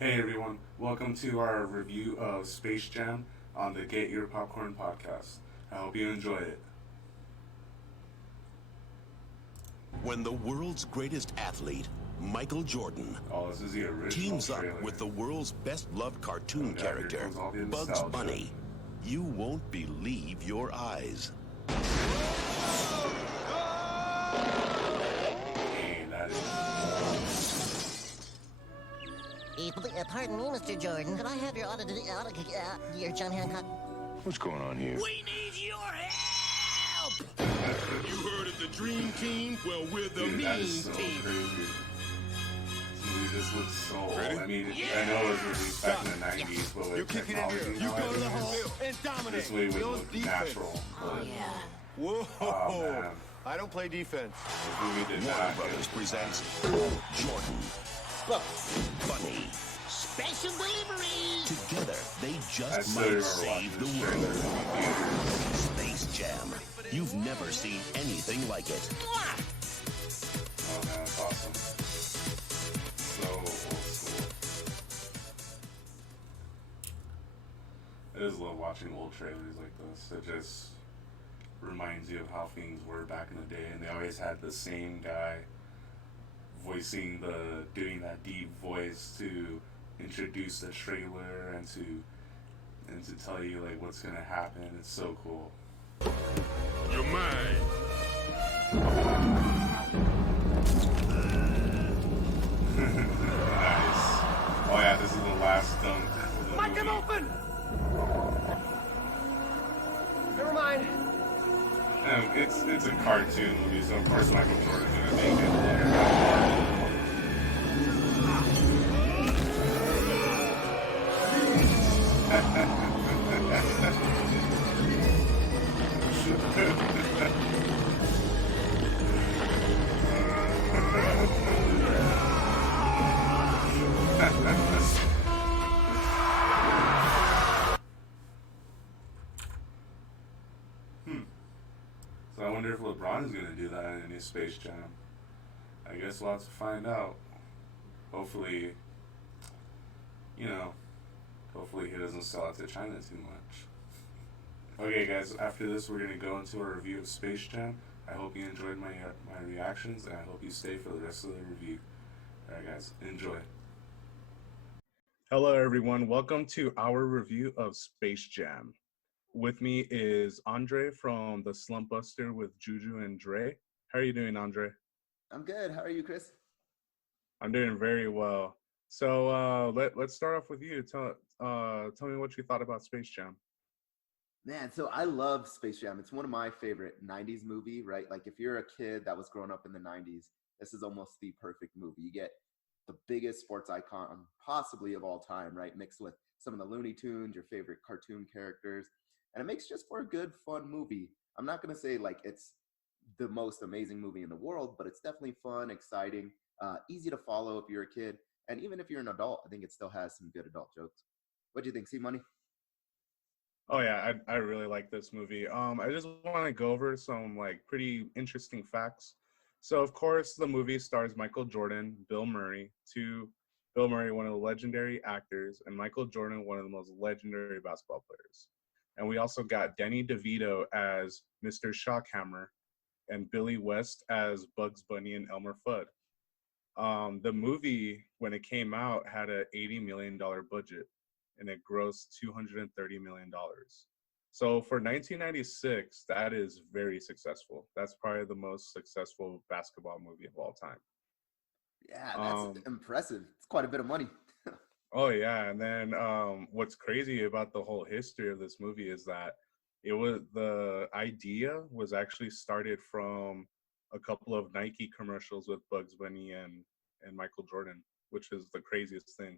Hey everyone, welcome to our review of Space Jam on the Get Your Popcorn podcast. I hope you enjoy it. When the world's greatest athlete, Michael Jordan, Oh, this is the original teams up trailer. with the world's best-loved cartoon Oh, God, here character, comes all the Bugs nostalgia. Bunny, you won't believe your eyes. Hey, that is. Pardon me, Mr. Jordan. Could I have your your John Hancock? What's going on here? We need your help! You heard of the Dream Team? Well, we're the Dude, that Mean is so Team. crazy. This movie just looks so old. Ready? I mean, I know it was released back in the 90s, but with technology You go to the nowadays, hole and dominate. this way would We look on defense. natural. But, Yeah. Whoa! oh man, I don't play defense. this movie did Warner not Brothers get presents Jordan, Bunny. Special delivery! Together, they I just still might remember save watching the this world. trailer in theaters. Space Jam. You've never seen anything like it. Mwah! Oh man, that's awesome. So old school. I just love watching old trailers like this. It just reminds you of how things were back in the day, and they always had the same guy doing that deep voice to introduce the trailer and to tell you like what's gonna happen. It's so cool. You're mine. Nice. Oh yeah, this is the last dunk of the Mike, I'm movie. open! Never mind. It's a cartoon movie, so of course Michael Jordan's gonna make it. So I wonder if LeBron is gonna do that in a new Space Jam. I guess we'll have to find out. Hopefully, you know, hopefully he doesn't sell out to China too much. Okay, guys. After this, we're gonna go into a review of Space Jam. I hope you enjoyed my reactions, and I hope you stay for the rest of the review. All right, guys, enjoy. Hello, everyone. Welcome to our review of Space Jam. With me is Aundre from the Slump Buster with Juju and Dre. How are you doing, Aundre? I'm good. How are you, Chris? I'm doing very well. So let's start off with you. Tell me what you thought about Space Jam. Man, so I love Space Jam. It's one of my favorite 90s movie, right? Like if you're a kid that was growing up in the 90s, this is almost the perfect movie. You get the biggest sports icon possibly of all time, right? Mixed with some of the Looney Tunes, your favorite cartoon characters. And it makes just for a good, fun movie. I'm not going to say like it's the most amazing movie in the world, but it's definitely fun, exciting, easy to follow if you're a kid. And even if you're an adult, I think it still has some good adult jokes. What do you think, C-Money? Oh yeah, I really like this movie. I just want to go over some like pretty interesting facts. So of course the movie stars Michael Jordan, Bill Murray, one of the legendary actors, and Michael Jordan, one of the most legendary basketball players. And we also got Danny DeVito as Mr. Shockhammer and Billy West as Bugs Bunny and Elmer Fudd. The movie, when it came out, had a $80 million budget and it grossed $230 million. So for 1996, that is very successful. That's probably the most successful basketball movie of all time. Yeah, that's impressive. It's quite a bit of money. Oh yeah, and then what's crazy about the whole history of this movie is that the idea was actually started from a couple of Nike commercials with Bugs Bunny and Michael Jordan, which is the craziest thing.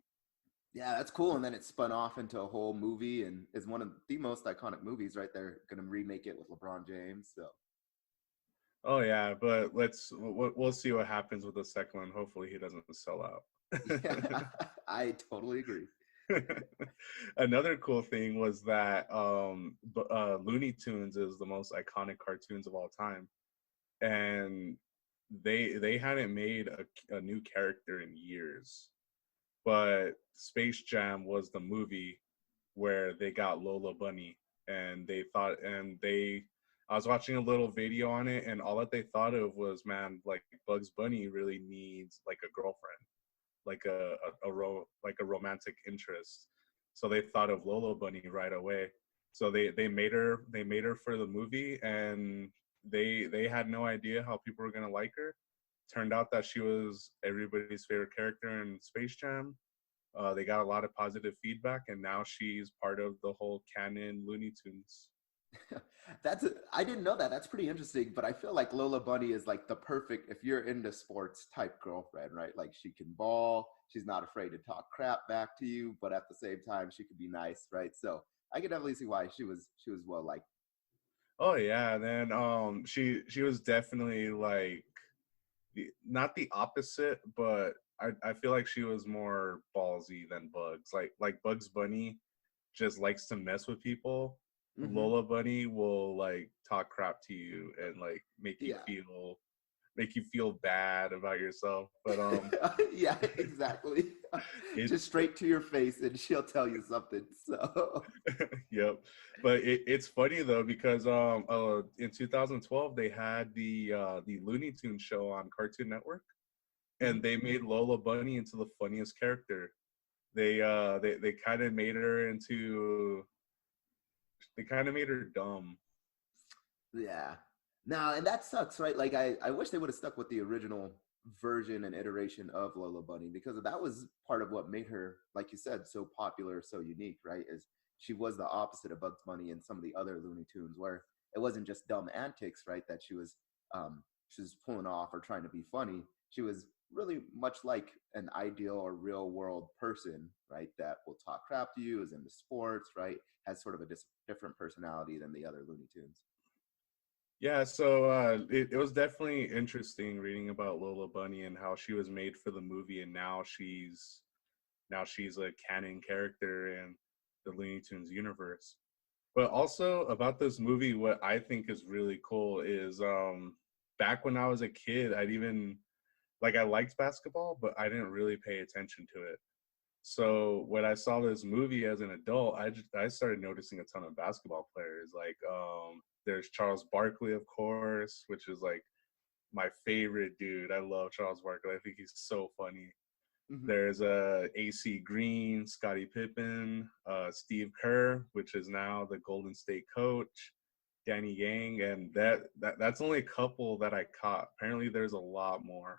Yeah, that's cool. And then it spun off into a whole movie and is one of the most iconic movies, right? They're going to remake it with LeBron James. So, Oh yeah, but we'll see what happens with the second one. Hopefully he doesn't sell out. yeah, I totally agree. Another cool thing was that Looney Tunes is the most iconic cartoons of all time, and they hadn't made a new character in years, but Space Jam was the movie where they got Lola Bunny, and they thought, and they, I was watching a little video on it, and all that they thought of was, man, like Bugs Bunny really needs like a girlfriend, like like a romantic interest. So they thought of Lola Bunny right away. So they made her for the movie, and they had no idea how people were gonna like her. Turned out that she was everybody's favorite character in Space Jam. They got a lot of positive feedback, and now she's part of the whole canon Looney Tunes. I didn't know that. That's pretty interesting. But I feel like Lola Bunny is like the perfect, if you're into sports, type girlfriend, right? Like she can ball, she's not afraid to talk crap back to you, but at the same time she could be nice, right? So I could definitely see why she was well liked. Oh yeah, and then she was definitely like not the opposite, but I feel like she was more ballsy than Bugs. Like Bugs Bunny just likes to mess with people. Lola Bunny will like talk crap to you and like make you feel bad about yourself. But yeah, exactly. Just straight to your face, and she'll tell you something. So yep. But it's funny though, because in 2012 they had the Looney Tunes show on Cartoon Network, and they made Lola Bunny into the funniest character. They kind of made her into, they kind of made her dumb. yeah. No, and that sucks, right? Like I wish they would have stuck with the original version and iteration of Lola Bunny, because that was part of what made her, like you said, so popular, so unique, right? Is she was the opposite of Bugs Bunny and some of the other Looney Tunes, where it wasn't just dumb antics, right? That she was pulling off or trying to be funny. She was really much like an ideal or real world person, right? That will talk crap to you, is into sports, right? Has sort of a different personality than the other Looney Tunes. Yeah, so it was definitely interesting reading about Lola Bunny and how she was made for the movie, and now she's a canon character in the Looney Tunes universe. But also about this movie, what I think is really cool is back when I was a kid, I liked basketball, but I didn't really pay attention to it. So when I saw this movie as an adult, I started noticing a ton of basketball players. Like there's Charles Barkley, of course, which is like my favorite dude. I love Charles Barkley. I think he's so funny. There's AC Green, Scottie Pippen, Steve Kerr, which is now the Golden State coach, Danny Yang, and that's only a couple that I caught. Apparently, there's a lot more.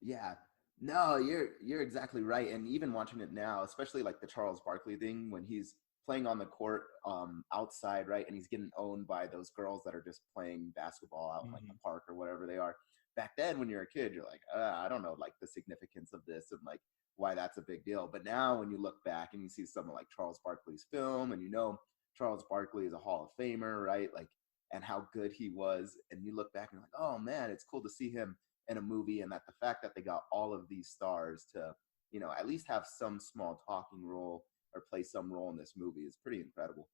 Yeah. No, you're exactly right. And even watching it now, especially like the Charles Barkley thing, when he's playing on the court outside, right, and he's getting owned by those girls that are just playing basketball out in like the park or whatever they are. Back then, when you're a kid, you're like, I don't know, like the significance of this and like why that's a big deal. But now, when you look back and you see someone like Charles Barkley's film, and you know Charles Barkley is a Hall of Famer, right? Like, and how good he was, and you look back and you're like, oh man, it's cool to see him in a movie, and that the fact that they got all of these stars to, you know, at least have some small talking role or play some role in this movie is pretty incredible.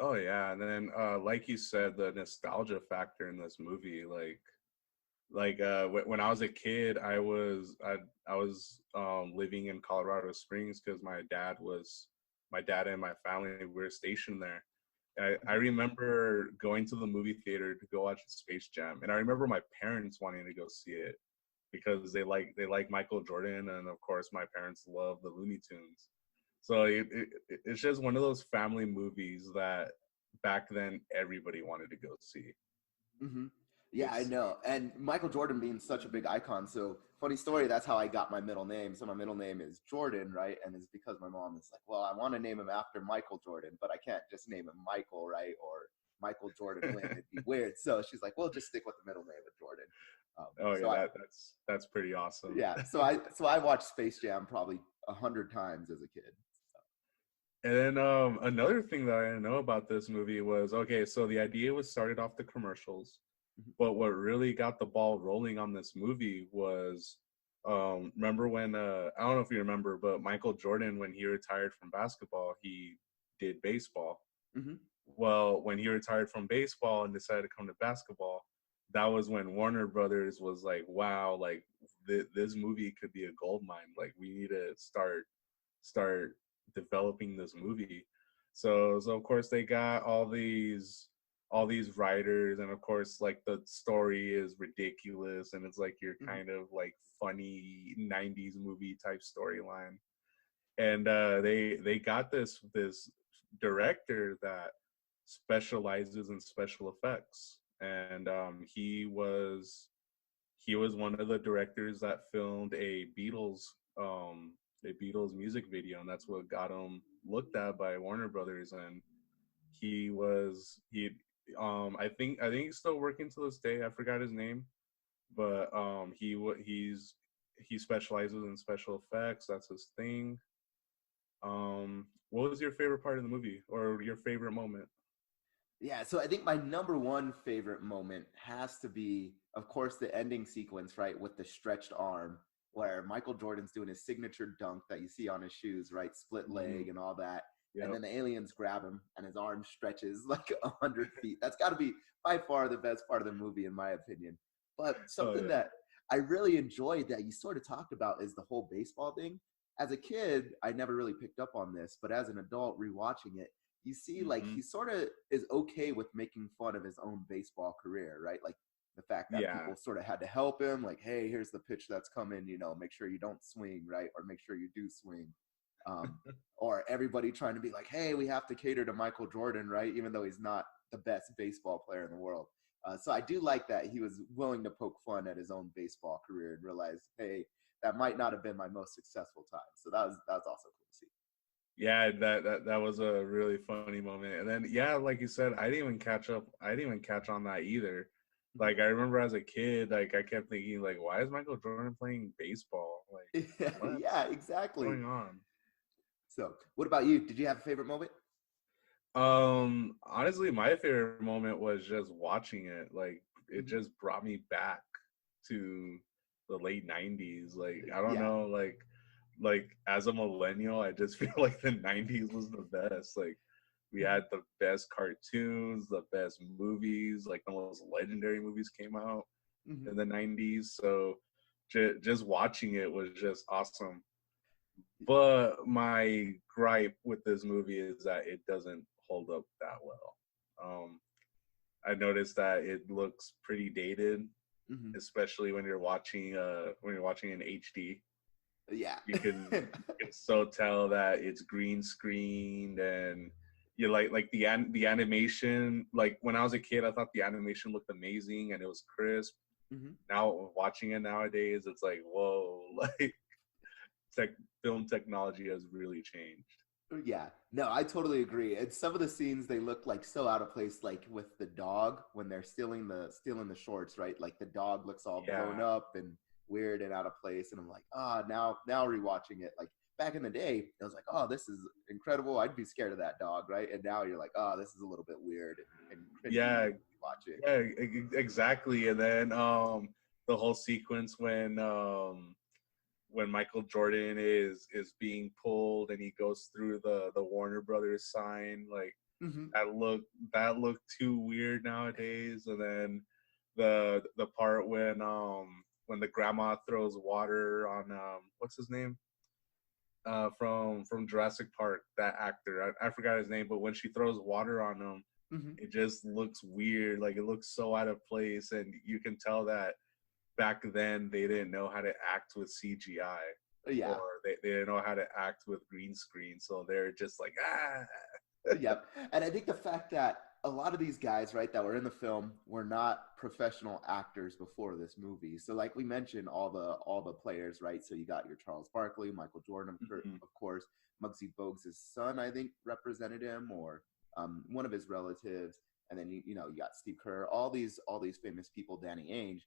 Oh yeah, and then like you said, the nostalgia factor in this movie, when I was a kid, I was living in Colorado Springs because my dad and my family were stationed there. I remember going to the movie theater to go watch Space Jam, and I remember my parents wanting to go see it because they like Michael Jordan, and of course my parents love the Looney Tunes. So it's just one of those family movies that back then everybody wanted to go see. Mm-hmm. Yeah, I know. And Michael Jordan being such a big icon. So, funny story, that's how I got my middle name. So, my middle name is Jordan, right? And it's because my mom is like, well, I want to name him after Michael Jordan, but I can't just name him Michael, right? Or Michael Jordan Huynh. It'd be weird. So, she's like, well, just stick with the middle name of Jordan. That's pretty awesome. Yeah. So I watched Space Jam probably 100 times as a kid. And then another thing that I didn't know about this movie was, okay, so the idea was started off the commercials. But what really got the ball rolling on this movie was, remember when, I don't know if you remember, but Michael Jordan, when he retired from basketball, he did baseball. Mm-hmm. Well, when he retired from baseball and decided to come to basketball, that was when Warner Brothers was like, wow, like this movie could be a gold mine. Like we need to start developing this movie. So of course they got all these writers, and of course like the story is ridiculous, and it's like your kind of like funny 90s movie type storyline. And they got this director that specializes in special effects, and he was one of the directors that filmed a Beatles music video, and that's what got him looked at by Warner Brothers. And he I think he's still working to this day. I forgot his name, but he specializes in special effects. That's his thing. What was your favorite part of the movie, or your favorite moment? Yeah, so I think my number one favorite moment has to be, of course, the ending sequence, right, with the stretched arm, where Michael Jordan's doing his signature dunk that you see on his shoes, right, split leg and all that. Yep. And then the aliens grab him, and his arm stretches like 100 feet. That's got to be by far the best part of the movie, in my opinion. But something that I really enjoyed that you sort of talked about is the whole baseball thing. As a kid, I never really picked up on this, but as an adult rewatching it, you see like he sort of is okay with making fun of his own baseball career, right? Like the fact that people sort of had to help him, like, hey, here's the pitch that's coming, you know, make sure you don't swing, right? Or make sure you do swing. Or everybody trying to be like, hey, we have to cater to Michael Jordan, right? Even though he's not the best baseball player in the world. So I do like that he was willing to poke fun at his own baseball career and realize, hey, that might not have been my most successful time. So that was also cool to see. Yeah, that was a really funny moment. And then like you said, I didn't even catch on that either. Like I remember as a kid, like I kept thinking like, why is Michael Jordan playing baseball? Like yeah, exactly. What's going on? So what about you? Did you have a favorite moment? Honestly, my favorite moment was just watching it. Like it just brought me back to the late 90s. Like I don't know, like as a millennial, I just feel like the 90s was the best. Like we had the best cartoons, the best movies, like the most legendary movies came out in the 90s. So just watching it was just awesome. But my gripe with this movie is that it doesn't hold up that well. I noticed that it looks pretty dated, especially when you're watching in HD. Yeah, you can so tell that it's green screened, and you like the animation. Like when I was a kid, I thought the animation looked amazing and it was crisp. Now watching it nowadays, it's like, whoa, like film technology has really changed. Yeah, no, I totally agree. And some of the scenes, they look like so out of place, like with the dog when they're stealing the shorts, right? Like the dog looks all blown up and weird and out of place. And I'm like, now rewatching it, like back in the day, I was like, oh, this is incredible. I'd be scared of that dog, right? And now you're like, oh, this is a little bit weird and cringy watching. Yeah, exactly. And then the whole sequence when Michael Jordan is being pulled and he goes through the Warner Brothers sign, like that looked too weird nowadays. And then the part when the grandma throws water on what's his name from Jurassic Park, that actor, I forgot his name, but when she throws water on him, it just looks weird. Like it looks so out of place, and you can tell that back then they didn't know how to act with CGI. Or they didn't know how to act with green screen, so they're just like Yep. And I think the fact that a lot of these guys, right, that were in the film were not professional actors before this movie. So like we mentioned, all the players, right? So you got your Charles Barkley, Michael Jordan, of course, Muggsy Bogues' son, I think, represented him, or one of his relatives. And then you got Steve Kerr, all these famous people, Danny Ainge.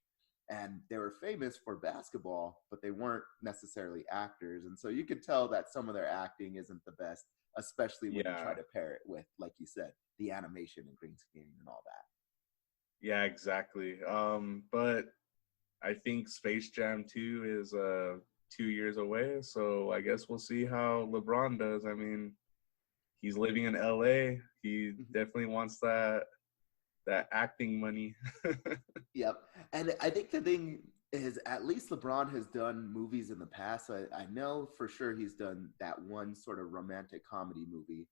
And they were famous for basketball, but they weren't necessarily actors. And so you could tell that some of their acting isn't the best, especially when you try to pair it with, like you said, the animation and green screen and all that. Yeah, exactly. But I think Space Jam 2 is 2 years away, so I guess we'll see how LeBron does. I mean, he's living in LA. He definitely wants that acting money. Yep. And I think the thing is at least LeBron has done movies in the past. So I know for sure he's done that one sort of romantic comedy movie.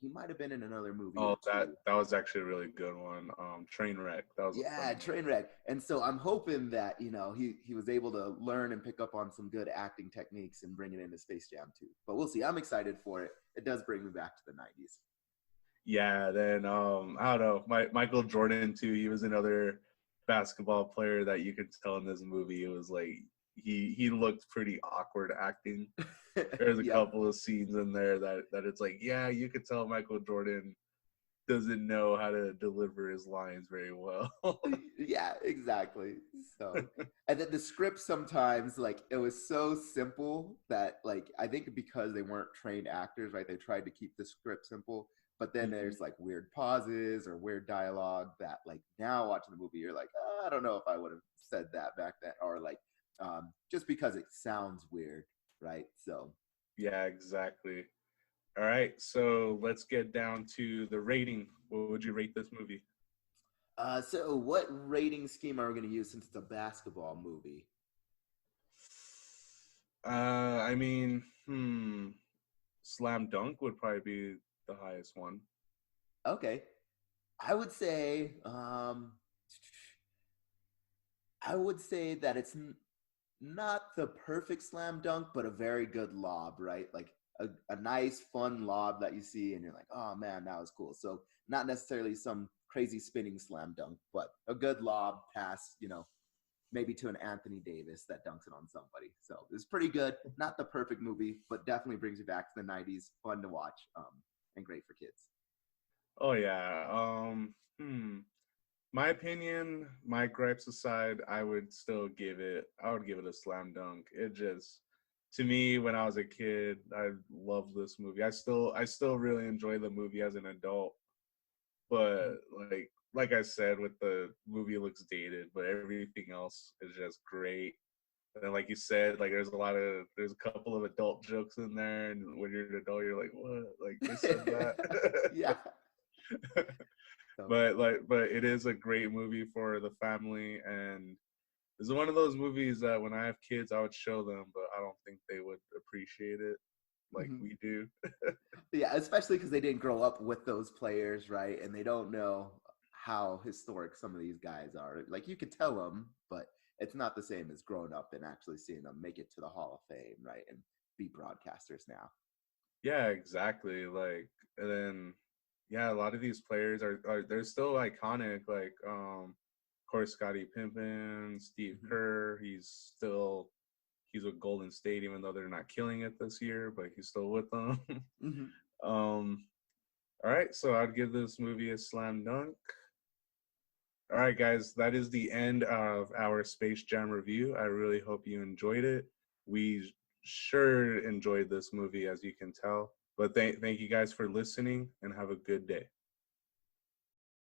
He might have been in another movie or Oh, two. that was actually a really good one. Trainwreck. That was a Yeah, funny one. Trainwreck. And so I'm hoping that he was able to learn and pick up on some good acting techniques and bring it into Space Jam 2. But we'll see. I'm excited for it. It does bring me back to the 90s. Yeah, then I don't know. Michael Jordan too. He was another basketball player that you could tell in this movie. It was like he looked pretty awkward acting. There's a Yeah. couple of scenes in there that it's like, yeah, you could tell Michael Jordan doesn't know how to deliver his lines very well. Yeah, exactly. So, and then the script sometimes, like, it was so simple that, like, I think because they weren't trained actors, right, they tried to keep the script simple. But then Mhm. there's like weird pauses or weird dialogue that, like, now watching the movie, you're like, oh, I don't know if I would have said that back then, or like, just because it sounds weird, right? So, Yeah, exactly. All right, so let's get down to the rating. What would you rate this movie? so what rating scheme are we going to use since it's a basketball movie? I mean, Slam Dunk would probably be the highest one. Okay, I would say, I would say that it's not the perfect slam dunk, but a very good lob, right? Like a nice, fun lob that you see, and you're like, oh man, that was cool. So not necessarily some crazy spinning slam dunk, but a good lob pass, maybe to an Anthony Davis that dunks it on somebody. So it's pretty good. Not the perfect movie, but definitely brings you back to the '90s. Fun to watch, and great for kids. Oh yeah. My opinion, my gripes aside, I would give it a slam dunk. It just, to me, when I was a kid, I loved this movie. I still really enjoy the movie as an adult. But like I said, with the movie it looks dated, but everything else is just great. And like you said, like there's a couple of adult jokes in there, and when you're an adult, you're like, what? Like they said that. Yeah. So, But it is a great movie for the family, and it's one of those movies that when I have kids, I would show them, but I don't think they would appreciate it like mhm. we do. Yeah, especially because they didn't grow up with those players, right? And they don't know how historic some of these guys are. Like you could tell them, but it's not the same as growing up and actually seeing them make it to the Hall of Fame, right? And be broadcasters now. Yeah, exactly. Like, and then yeah, a lot of these players are they're still iconic. Like, of course, Scottie Pippen, Steve Mhm. Kerr. He's with Golden State, even though they're not killing it this year, but he's still with them. Mhm. um, all right, so I'd give this movie a slam dunk. All right, guys, that is the end of our Space Jam review. I really hope you enjoyed it. We sure enjoyed this movie, as you can tell. But thank you guys for listening, and have a good day.